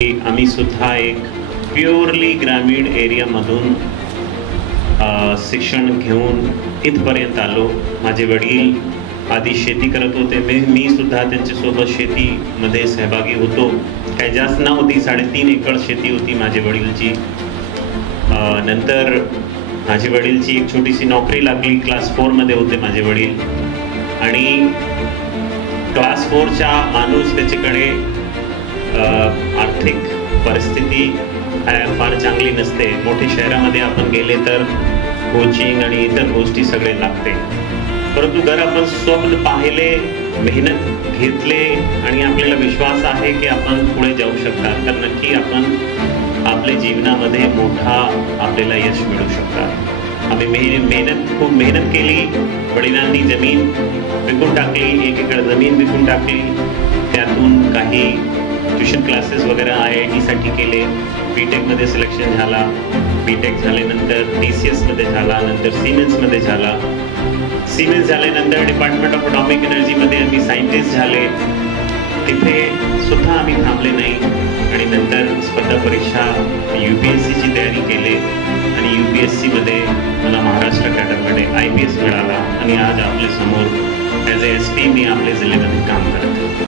आम्ही सुद्धा एक प्युअरली ग्रामीण एरियामधून शिक्षण घेऊन इथपर्यंत आलो. माझे वडील आधी शेती करत होते. मी सुद्धा त्यांच्यासोबत शेतीमध्ये सहभागी होतो. काही जास्त नव्हती, 3.5 एकर शेती होती माझे वडीलची. नंतर माझे वडीलची एक छोटीशी नोकरी लागली. क्लास 4 मध्ये होते माझे वडील आणि क्लास 4चा माणूस त्याच्याकडे आर्थिक परिस्थिती फार चांगली नसते. मोठ्या शहरामध्ये आपण गेले तर कोचिंग आणि इतर गोष्टी सगळे लागते. परंतु जर आपण स्वप्न पाहिले, मेहनत घेतले आणि आपल्याला विश्वास आहे की आपण पुढे जाऊ शकतात, तर नक्की आपण आपल्या जीवनामध्ये मोठा आपल्याला यश मिळू शकतात. आम्ही खूप मेहनत केली. वडिलांनी जमीन विकून टाकली, 1 एकर जमीन विकून टाकली. त्यातून काही ट्युशन क्लासेस वगैरे IIT साठी केले. BTech मध्ये सिलेक्शन झाला. BTech झाल्यानंतर TCS मध्ये झाला, नंतर सिमेन्समध्ये झाला. सिमेन्स झाल्यानंतर डिपार्टमेंट ऑफ अटॉमिक एनर्जीमध्ये आम्ही सायंटिस्ट झाले. तिथे सुद्धा आम्ही थांबले नाही आणि नंतर स्पर्धा परीक्षा UPSCची तयारी केली आणि UPSCमध्ये मला महाराष्ट्र कॅडरमध्ये IPS मिळाला आणि आज आपल्या समोर ॲज SP मी आपल्या जिल्ह्यामध्ये काम करतो.